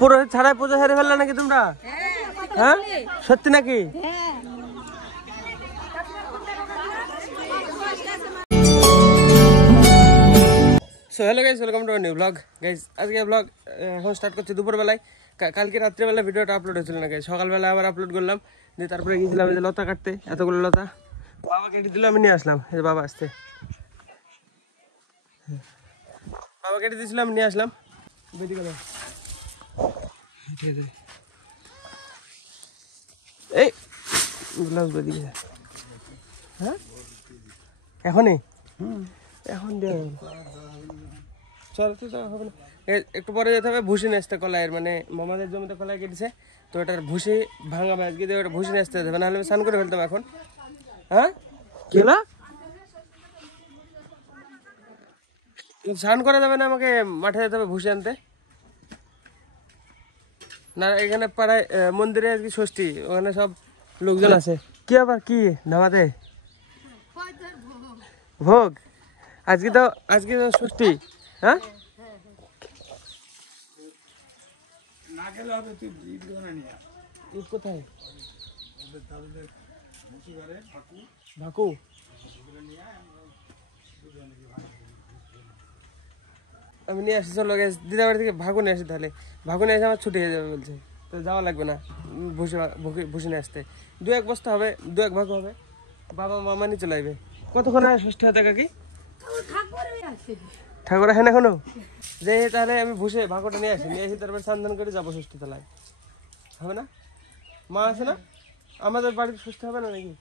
পুরোহিত ছাড়াই পুজো সেরে ফেললে নাকি তোমরা? হ্যাঁ সত্যি নাকি? So hello guys, welcome to new blog. Guys আজকে ব্লগ এখন স্টার্ট করছি দুপুরবেলায়। কালকে রাত্রেবেলা ভিডিওটা আপলোড হয়েছিল না গাইস, সকালবেলা আবার আপলোড করলাম। দিয়ে তারপরে গিয়েছিলাম এই যে লতা কাটতে, এতগুলো লতা বাবা কেটে দিল, আমি নিয়ে আসলাম। এই যে বাবা আসতে, বাবা কেটে দিয়েছিলাম, নিয়ে আসলাম। বেরিয়ে গেল, ঠিক আছে। এই ব্লাউজ বেরিয়ে যায়। হ্যাঁ এখনই এখন চল হবে না, একটু পরে যেতে হবে ভুসি নিয়ে আসতে। কলাইয়ের মানে মামাদের জমিতে কলাই কেটেছে, তো ওটার ভুসি ভাঙাবে আজকে, দিয়ে ওটা ভুসি নিয়ে আসতে হবে, নাহলে আমি স্নান করে ফেলতাম এখন। হ্যাঁ কি না স্নান করা যাবে না, আমাকে মাঠে যেতে হবে ভুসি আনতে। না এখানে পাড়ায় মন্দিরে আজকে ষষ্ঠী, ওখানে সব লোকজন আছে। কি আবার কি নামাতে ভোগ? আজকে তো ষষ্ঠী। হ্যাঁ ঈদ কোথায়? ভাকু আমি নিয়ে আসি, চলো গেছে দিদা বাড়ি থেকে ভাগু নিয়ে আসি। তাহলে ভাগু নিয়ে এসে আমার ছুটি হয়ে যাবে বলছে, তো যাওয়া লাগবে না ভুসি নিয়ে আসতে। 2-1 বস্তা হবে, 2-1 ভাগ হবে, বাবা মামা নিয়ে চলে আসবে। কতক্ষণ হয় ষষ্ঠী হতে কাকি? ঠাকুর আসেন এখনো? যে তাহলে আমি ভুসে ভাগটা নিয়ে আসি, তারপরে স্নান করে যাবো ষষ্ঠী তলায়, হবে না? মা আছে না? আমাদের বাড়ির ষষ্ঠী হবে না নাকি?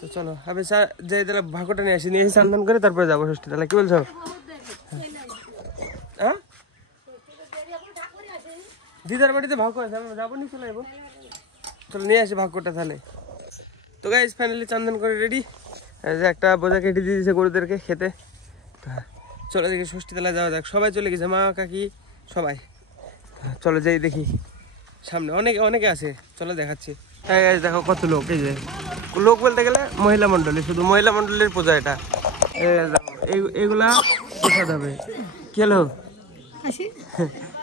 তো চলো আমি যে তাহলে ভাগটা নিয়ে আসি, স্নান করে তারপরে যাবো ষষ্ঠী তলায়। কি বলছো? হ্যাঁ দিদার বাড়িতে ভাগ আছে, আমি যাবো, নিয়ে চলে যাবো। চলো নিয়ে আসি ভাগ্যটা তাহলে। তো গাইস ফাইনালি চান্দন করে রেডি, যে একটা বোঝা কেটে দিয়ে দিয়েছে গরুদেরকে খেতে। চলো দেখি ষষ্ঠী তলায় যাওয়া যাক। সবাই চলে গেছে, মা কাকি সবাই। চলো যাই দেখি, সামনে অনেকে আছে, চলো দেখাচ্ছি। হ্যাঁ গাইস দেখো কত লোক, এই যে লোক বলতে গেলে মহিলা মণ্ডলী, শুধু মহিলা মণ্ডলীর পূজা এটা। এইগুলা প্রসাদ হবে। কি হলো?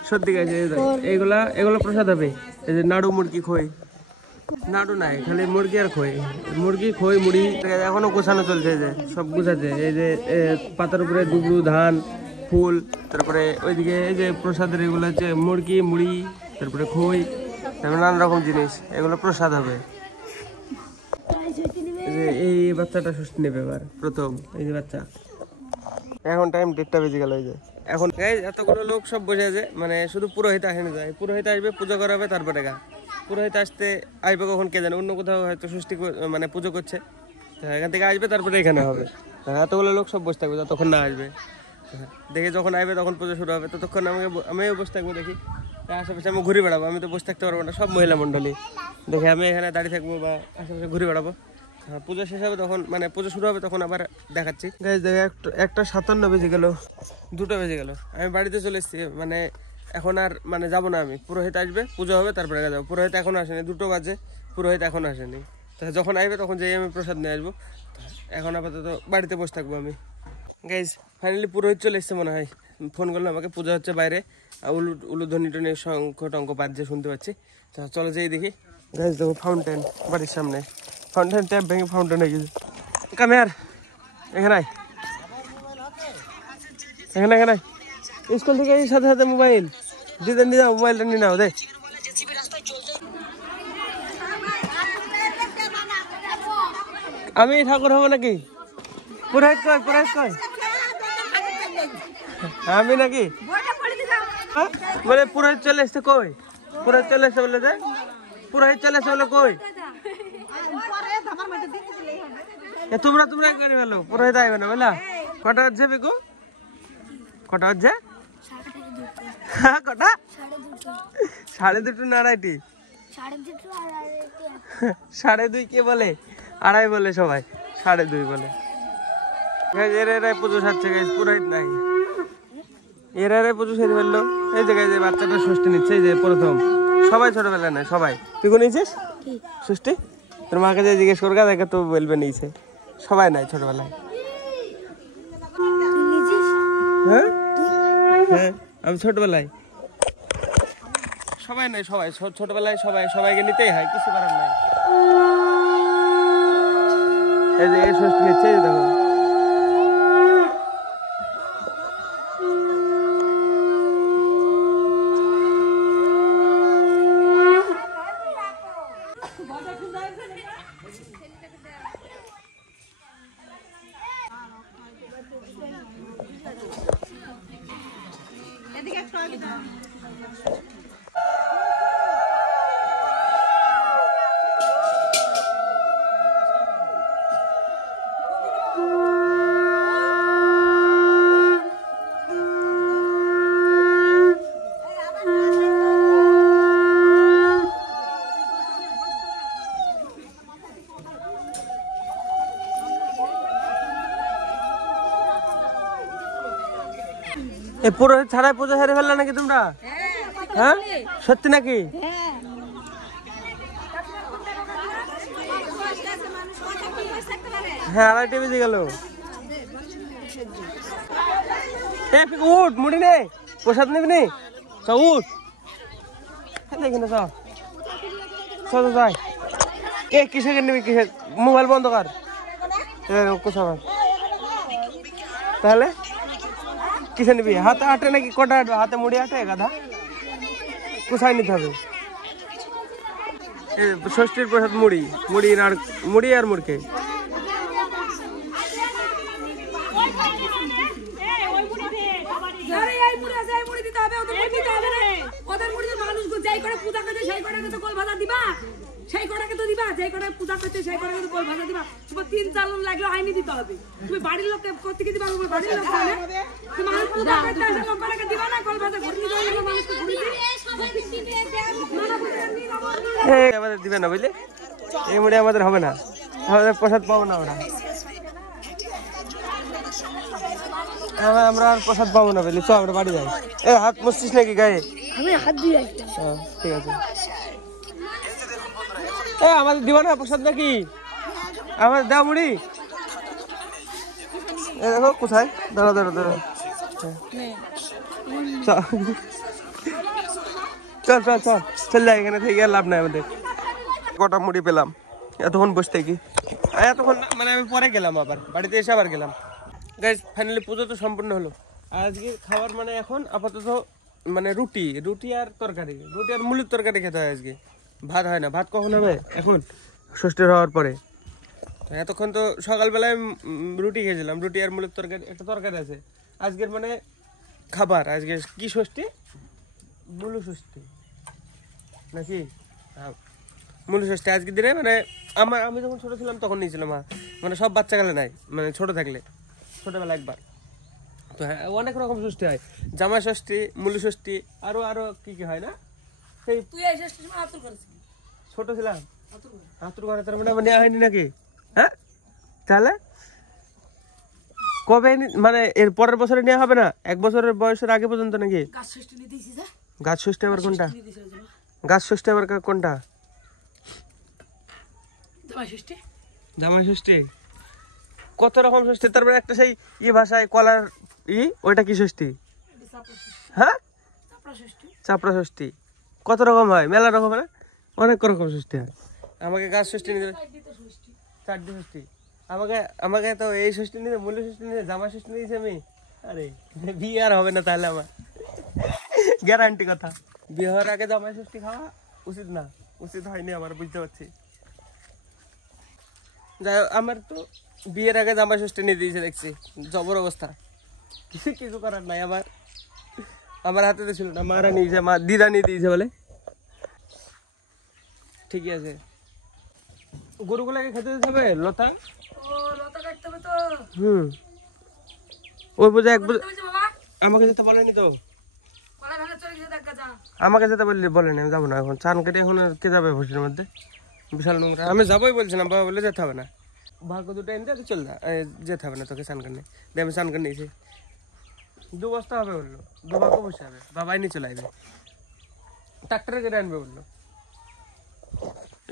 সত্যি গাইছে, এগুলো প্রসাদ হবে। এই যে নাড়ু মুরগি খই, নাড়ু নাই খালি মুরগি আর খই, মুরগি খই মুড়ি এখনো গোছানো চলছে। যে সব গুছাচ্ছে, এই যে পাতার উপরে দুবু ধান ফুল, তারপরে ওইদিকে এই যে প্রসাদের এগুলো হচ্ছে মুরগি মুড়ি, তারপরে খই, তারপরে নানা রকম জিনিস, এগুলো প্রসাদ হবে। যে এই বাচ্চাটা ষষ্ঠী নেবে এবার প্রথম, এই যে বাচ্চা। এখন টাইম 1:30 বেজে গেল। এই যে এখন এতগুলো লোক সব বসে আছে, মানে শুধু পুরোহিত আসেনি যায়, পুরোহিত আসবে পুজো করাবে তারপরে পুরোহিত আসবে কখন কে জানে, অন্য কোথাও হয়তো ষষ্ঠী মানে পুজো করছে, এখান থেকে আসবে তারপরে এখানে হবে। এতগুলো লোক সব বসে থাকবে যতক্ষণ না আসবে। দেখে যখন আসবে তখন পুজো শুরু হবে, ততক্ষণ আমিও বসে থাকবো। দেখি আশেপাশে আমি ঘুরে বেড়াবো, আমি তো বসে থাকতে পারবো না, সব মহিলা মণ্ডলী। দেখে আমি এখানে দাঁড়িয়ে থাকবো বা আশেপাশে ঘুরে বেড়াবো। পুজো শেষ হবে তখন, মানে পুজো শুরু হবে তখন আবার দেখাচ্ছি। গাইস দেখে 1:57 বেজে গেল, 2টা বেজে গেল, আমি বাড়িতে চলে এসেছি। মানে এখন আর মানে যাবো না আমি, পুরোহিত আসবে পুজো হবে তারপরে যাবো। পুরোহিত এখন আসেনি, 2টো বাজে, পুরোহিত এখন আসেনি। তা যখন আসবে তখন যেই আমি প্রসাদ নিয়ে আসবো। এখন আপাতত বাড়িতে বসে থাকবো আমি। গাইস ফাইনালি পুরোহিত চলে এসছে মনে হয়, ফোন করলো আমাকে, পূজা হচ্ছে বাইরে, উলুধ্বনি টনি শঙ্খ টঙ্ক বাজছে শুনতে পাচ্ছি। চলো যেই দেখি। গাইস দেখো ফাউন্টেন বাড়ির সামনে, ফাউন্টেন ট্যাপ ভেঙে ফাউন্টেন হয়ে গেছে। কামের এখানে এখানে স্কুল থেকে সাথে সাথে মোবাইল দিতে নিয়ে যাও, মোবাইলটা নিয়ে নাও। দেখ আমি ঠাকুর হবো নাকি? পুরোহিত কয় আমি নাকি বলে পুরোহিত চলে এসছে কই? পুরোহিত চলে এসছে বলে, যে পুরোহিত চলে এসছে বলে কই? তোমরা করে ফেলো, পুরোহিত আইবে না বলা। কটা বাজছে বিকু? কটা বাজছে? কটা? 2:30 না 2:30? 2:30 কে বলে? 2:30 বলে সবাই, 2:30 বলে। এরাই পুজো সারছে গাইস, পুরোহিত নাই। এরাই পুজো সেরে ফেললো। এই জায়গায় যে বাচ্চাটা ষষ্ঠী নিচ্ছে, এই যে প্রথম, সবাই ছোটবেলা নাই, সবাই। তুই কোন নিয়েছিস? ষষ্ঠী তোর মাকে যে জিজ্ঞেস করগা দেখে তো বলবে নিছে সবাই নাই ছোটবেলায় হ্যাঁ হ্যাঁ আমি ছোটবেলায় সবাই নাই সবাই ছোটবেলায় সবাইকে নিতেই হয় কিছু করার নাই এই যে এই ষষ্ঠী নিচ্ছে দেখো পুরোহিত ছাড়াই পুজো সেরে ফেললে নাকি তোমরা হ্যাঁ সত্যি নাকি হ্যাঁ 2:30 বেজে গেল উঠ মুড়ি নে প্রসাদ নিবি নি উঠ দেখি না যাই কিসে নিবি কিসে মোবাইল বন্ধ কর তাহলে কিসে নিবি হাতে আটে নাকি কটা আটবে হাতে মুড়ি আটে গাধা কোথায় নিতে হবে ষষ্ঠীর প্রসাদ মুড়ি আর মুড়কে সেই কটাকে তো দিবা যেই কটা পূজা করতে সেই কটাকে তো বল ভাজা দিবা তোমার 3-4 জন লাগলে আইনি দিতে হবে তুমি বাড়ির লোককে করতে কি দিবা বাড়ির লোক তাহলে তুমি মানুষ পূজা করতে আসে লোকটাকে দিবা না কল ভাজা ঘুরনি দিবা না মানুষকে ঘুরনি আমাদের দিবে না বুঝলে এই মুড়ি আমাদের হবে না আমাদের প্রসাদ পাবো না আমরা আর প্রসাদ পাবো না বুঝলি চল আমরা বাড়ি যাই হাত মুছছিস নাকি গায়ে আমি হাত দিয়ে ঠিক আছে আমাদের দিবা না প্রসাদ নাকি আমাদের দাও মুড়ি দেখো কোথায় দাঁড়া চল যাই এখানে থেকে লাভ নাই আমাদের কটা মুড়ি পেলাম এতক্ষণ বসতে কি এতক্ষণ মানে আমি পরে গেলাম আবার বাড়িতে এসে আবার গেলাম গাইস ফাইনালি পুজো তো সম্পূর্ণ হলো আজকে খাবার মানে এখন আপাতত মানে রুটি আর তরকারি রুটি আর মুলির তরকারি খেতে হয় আজকে ভাত হয় না ভাত কখন হবে এখন ষষ্ঠীর হওয়ার পরে এতক্ষণ তো সকালবেলায় রুটি খেয়েছিলাম রুটি আর মুলির তরকারি একটা তরকারি আছে আজকের মানে খাবার আজকে কি ষষ্ঠী মুলু ষষ্ঠী নাকি মুলু ষষ্ঠী আজকের দিনে মানে আমি যখন ছোট ছিলাম তখন নিয়েছিলাম মানে সব বাচ্চা গেলে নাই মানে ছোট থাকলে ছোটবেলা একবার তো হ্যাঁ অনেক রকম ষষ্ঠী হয় জামাই ষষ্ঠী মুলু ষষ্ঠী আরো কি কি হয় না সেই ছোট ছিলাম হাতুর ঘরে তার মানে নেওয়া হয়নি নাকি হ্যাঁ তাহলে কবে মানে এর পরের বছরে নেওয়া হবে না 1 বছরের বয়সের আগে পর্যন্ত নাকি গাছ ষষ্ঠী আবার কোনটা গাছ ষষ্ঠী আবার কোনটা জামাই ষষ্ঠী কত রকম ষষ্ঠী তারপরে একটা সেই ভাষায় কলার ওইটা কি ষষ্ঠী হ্যাঁ চাপড়া ষষ্ঠী কত রকম হয় মেলা রকম না অনেক রকম ষষ্ঠী হয় আমাকে গাছ ষষ্ঠী নিতে 4টি ষষ্ঠী আমাকে তো এই ষষ্ঠী নিতে মূল্য ষষ্ঠী নিতে জামা ষষ্ঠী নিয়েছি আমি আরে বিয়ে আর হবে না তাহলে আমার গ্যারান্টি কথা বিয়ে হওয়ার আগে জামাই ষষ্ঠী খাওয়া উচিত হয়নি আমার বুঝতে পারছি যাই হোক আমার তো বিয়ের আগে জামাই ষষ্ঠী নিয়ে দিয়েছে দেখছি জবর অবস্থা কিছু করার নাই আমার হাতে তো ছিল না মারা নিয়েছে দিদা নিয়ে দিয়েছে বলে ঠিকই আছে গরুগুলাকে খেতে দিতে হবে লতা ওই বোঝা আমাকে যেতে বলেনি তো আমাকে যেতে বলেনি আমি যাবো না এখন চান কেটে এখন কে যাবে ভোটের মধ্যে বিশাল নোংরা আমি যাবোই বলছিলাম বাবা বলে যেতে হবে না ভাগ্য দুটো এনে চল না যেতে হবে না তোকে চান কাটনে দিয়ে আমি চান কাট নিয়েছি 2 বস্তা হবে বললো 2 ভাগ্য বসে হবে বাবাই নিয়ে চলে আসবে ট্রাক্টরে কেটে আনবে বললো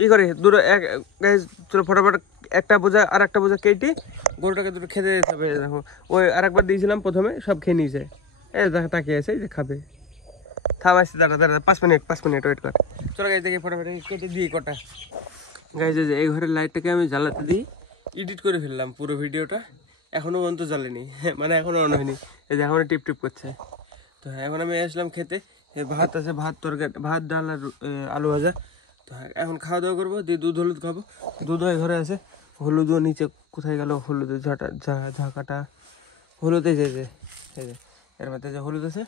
ই করে দুটো এক গাইজ চলো ফটাফট একটা বোঝা আর একটা বোঝা কেটে গরুটাকে দুটো খেতে দিতে হবে। দেখো ওই আরেকবার দিয়েছিলাম প্রথমে, সব খেয়ে নিয়েছে। এই দেখো তাকিয়ে আছে, এই যে খাবে। থামাইছি, দাঁড়া দাঁড়া 5 মিনিট ওয়েট কর। চলো গাইজ দেখি ফটাফট কেটে দিই কটা। গাইজ এই ঘরের লাইটটাকে আমি জ্বালাতে দিই, এডিট করে ফেললাম পুরো ভিডিওটা, এখনো পর্যন্ত জ্বালেনি, মানে এখনো অন হয়নি। এই যে এখনো টিপ টিপ করছে। তো হ্যাঁ এখন আমি আসলাম খেতে, ভাত আছে, ভাত তরকারি, ভাত ডাল আর আলু ভাজা। তো হ্যাঁ এখন খাওয়া দাওয়া করবো, দিয়ে দুধ হলুদ খাবো। দুধ ওই ঘরে আছে, হলুদও নিচে কোথায় গেল, হলুদের ঝাঁকাটা হলুদ এই যে এর মধ্যে যে হলুদ আছে।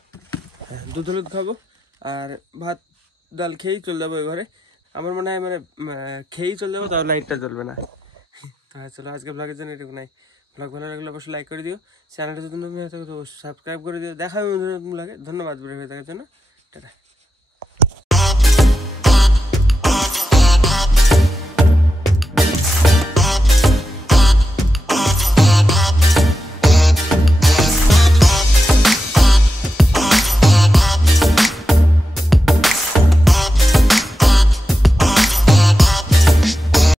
হ্যাঁ দুধ হলুদ খাবো আর ভাত ডাল খেয়েই চলে যাবো ওই ঘরে। আমার মনে হয় মানে খেয়েই চলে যাবো, তাও লাইটটা জ্বলবে না। তো হ্যাঁ চলো আজকে ব্লগের জন্য এটুকু নাই। ব্লগ ভালো লাগলে অবশ্যই লাইক করে দিও, চ্যানেলটা যদি নতুন হয়ে থাকে তো সাবস্ক্রাইব করে দিও। দেখা হবে নতুন ব্লগে। ধন্যবাদ ভিডিও দেখার জন্য, টাটা।